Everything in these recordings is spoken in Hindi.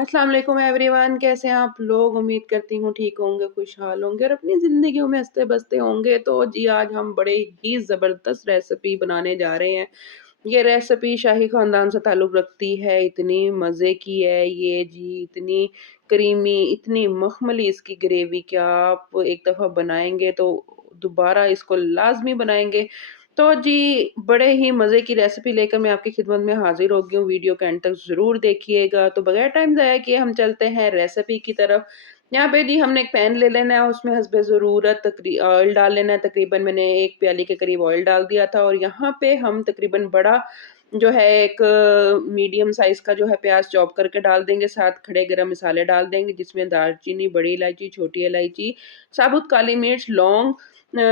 अस्सलाम वालेकुम एवरीवन, कैसे हैं आप लोग? उम्मीद करती हूँ ठीक होंगे, खुशहाल होंगे और अपनी ज़िंदगियों में हँसते-बसते होंगे। तो जी आज हम बड़े ही ज़बरदस्त रेसिपी बनाने जा रहे हैं। ये रेसिपी शाही ख़ानदान से ताल्लुक़ रखती है, इतनी मज़े की है ये जी, इतनी क्रीमी, इतनी मख़मली इसकी ग्रेवी, क्या आप एक दफ़ा बनाएँगे तो दोबारा इसको लाज़मी बनाएँगे। तो जी, बड़े ही मज़े की रेसिपी लेकर मैं आपकी खिदमत में हाज़िर हो गई हूँ, वीडियो के एंड तक ज़रूर देखिएगा। तो बगैर टाइम ज़ाया किए हम चलते हैं रेसिपी की तरफ। यहाँ पे जी हमने एक पैन ले लेना है, उसमें हस्बे ज़रूरत ऑयल डाल लेना है, तकरीबन मैंने 1 प्याली के करीब ऑयल डाल दिया था और यहाँ पे हम तकरीबन बड़ा जो है एक मीडियम साइज़ का जो है प्याज़ चॉप करके डाल देंगे, साथ खड़े गरम मसाले डाल देंगे जिसमें दालचीनी, बड़ी इलायची, छोटी इलायची, साबुत काली मिर्च, लौंग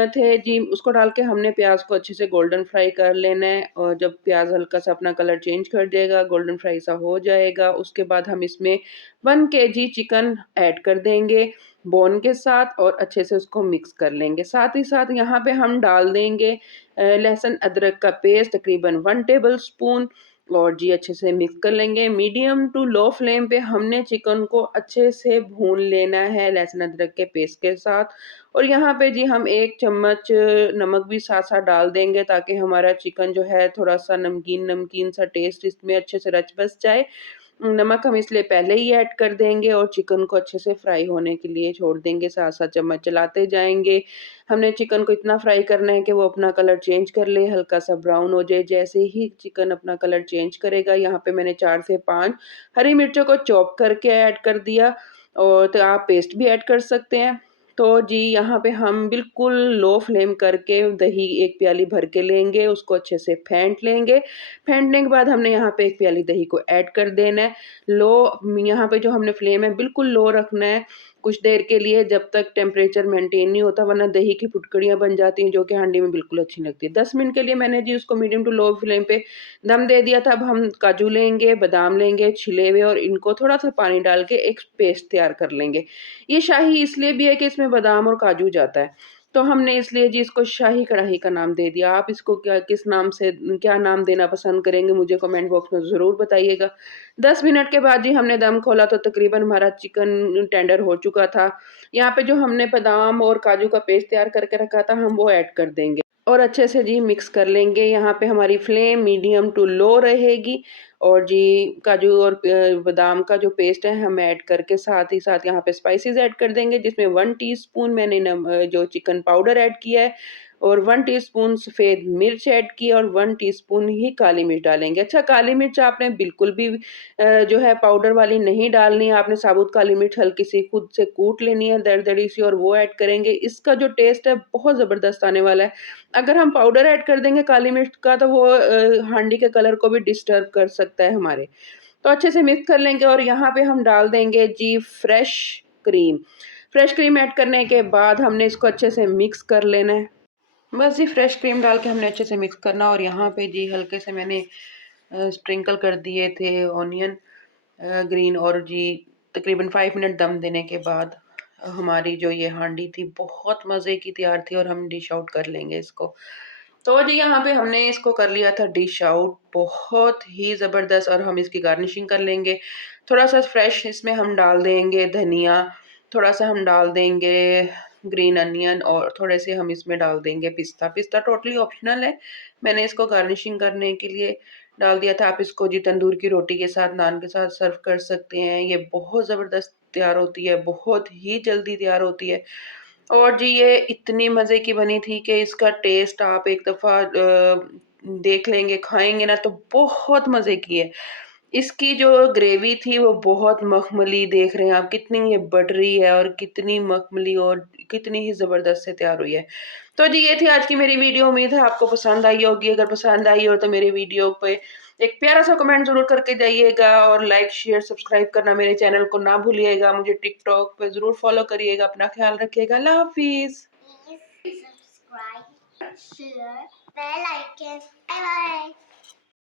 थे जी, उसको डाल के हमने प्याज़ को अच्छे से गोल्डन फ्राई कर लेना है और जब प्याज़ हल्का-सा अपना कलर चेंज कर देगा, गोल्डन फ्राई सा हो जाएगा, उसके बाद हम इसमें 1 केजी चिकन ऐड कर देंगे बोन के साथ और अच्छे से उसको मिक्स कर लेंगे। साथ ही साथ यहाँ पे हम डाल देंगे लहसुन अदरक का पेस्ट तकरीबन 1 टेबलस्पून और जी अच्छे से मिक्स कर लेंगे। मीडियम टू लो फ्लेम पे हमने चिकन को अच्छे से भून लेना है लहसुन अदरक के पेस्ट के साथ और यहाँ पे जी हम 1 चम्मच नमक भी साथ-साथ डाल देंगे ताकि हमारा चिकन जो है थोड़ा-सा नमकीन-नमकीन सा टेस्ट इसमें अच्छे से रच बस जाए। नमक हम इसलिए पहले ही ऐड कर देंगे और चिकन को अच्छे से फ्राई होने के लिए छोड़ देंगे, साथ-साथ चम्मच चलाते जाएँगे। हमने चिकन को इतना फ्राई करना है कि वो अपना कलर चेंज कर ले, हल्का-सा ब्राउन हो जाए। जैसे ही चिकन अपना कलर चेंज करेगा, यहाँ पे मैंने 4 से 5 हरी मिर्चों को चॉप करके ऐड कर दिया और तो आप पेस्ट भी ऐड कर सकते हैं। तो जी यहाँ पे हम बिल्कुल लो फ्लेम करके दही 1 प्याली भर के लेंगे, उसको अच्छे से फेंट लेंगे। फेंटने के बाद हमने यहाँ पे 1 प्याली दही को ऐड कर देना है। यहाँ पे जो हमने फ्लेम है बिल्कुल लो रखना है, कुछ देर के लिए जब तक टेम्परेचर मेंटेन नहीं होता वरना दही की फुटकड़ियाँ बन जाती हैं जो कि हांडी में बिल्कुल अच्छी नहीं लगती है। 10 मिनट के लिए मैंने जी उसको मीडियम टू लो फ्लेम पे दम दे दिया था। अब हम काजू लेंगे, बादाम लेंगे छिले हुए और इनको थोड़ा-सा पानी डाल के एक पेस्ट तैयार कर लेंगे। ये शाही इसलिए भी है कि इसमें बादाम और काजू जाता है। तो हमने इसलिए जी इसको शाही कढ़ाई का नाम दे दिया। आप इसको किस नाम से क्या नाम देना पसंद करेंगे मुझे कमेंट बॉक्स में ज़रूर बताइएगा। 10 मिनट के बाद जी हमने दम खोला तो तकरीबन हमारा चिकन टेंडर हो चुका था। यहाँ पे जो हमने बादाम और काजू का पेस्ट तैयार करके रखा था हम वो ऐड कर देंगे और अच्छे से जी मिक्स कर लेंगे। यहाँ पे हमारी फ्लेम मीडियम टू लो रहेगी और जी काजू और बादाम का जो पेस्ट है हम ऐड करके साथ ही साथ यहाँ पे स्पाइसेस ऐड कर देंगे जिसमें 1 टीस्पून मैंने जो चिकन पाउडर ऐड किया है और 1 टीस्पून सफ़ेद मिर्च ऐड की और 1 टीस्पून ही काली मिर्च डालेंगे। अच्छा, काली मिर्च आपने बिल्कुल भी जो है पाउडर वाली नहीं डालनी है, आपने साबुत काली मिर्च हल्की सी खुद से कूट लेनी है दरदरी सी और वो ऐड करेंगे। इसका जो टेस्ट है बहुत ज़बरदस्त आने वाला है। अगर हम पाउडर ऐड कर देंगे काली मिर्च का तो वो हांडी के कलर को भी डिस्टर्ब कर सकता है हमारे। तो अच्छे से मिक्स कर लेंगे और यहाँ पे हम डाल देंगे जी क्रीम। फ्रेश क्रीम ऐड करने के बाद हमने इसको अच्छे से मिक्स कर लेना है। बस जी फ्रेश क्रीम डाल के हमने अच्छे से मिक्स करना और यहाँ पे जी हल्के से मैंने स्प्रिंकल कर दिए थे ऑनियन ग्रीन और जी तकरीबन 5 मिनट दम देने के बाद हमारी जो ये हांडी थी बहुत मज़े की तैयार थी और हम डिश आउट कर लेंगे इसको। तो जी यहाँ पे हमने इसको कर लिया था डिश आउट, बहुत ही ज़बरदस्त और हम इसकी गार्निशिंग कर लेंगे। थोड़ा-सा फ्रेश इसमें हम डाल देंगे धनिया, थोड़ा-सा हम डाल देंगे ग्रीन अनियन और थोड़े से हम इसमें डाल देंगे पिस्ता। पिस्ता टोटली ऑप्शनल है, मैंने इसको गार्निशिंग करने के लिए डाल दिया था। आप इसको जी तंदूर की रोटी के साथ, नान के साथ सर्व कर सकते हैं। ये बहुत ज़बरदस्त तैयार होती है, बहुत ही जल्दी तैयार होती है। और जी ये इतनी मज़े की बनी थी कि इसका टेस्ट आप एक दफ़ा देख लेंगे, खाएँगे ना तो बहुत मज़े की है। इसकी जो ग्रेवी थी वो बहुत मख़मली, देख रहे हैं आप कितनी ये बटरी है और कितनी मख़मली और कितनी ही ज़बरदस्त से तैयार हुई है। तो जी ये थी आज की मेरी वीडियो, उम्मीद है आपको पसंद आई होगी। अगर पसंद आई हो तो मेरी वीडियो पे एक प्यारा-सा कमेंट ज़रूर करके जाइएगा और लाइक, शेयर, सब्सक्राइब करना मेरे चैनल को ना भूलिएगा। मुझे टिकटॉक पे ज़रूर फ़ॉलो करिएगा। अपना ख़्याल रखिएगा। अल्लाह हाफ़िज़। Please subscribe, share, bell icon. Bye bye.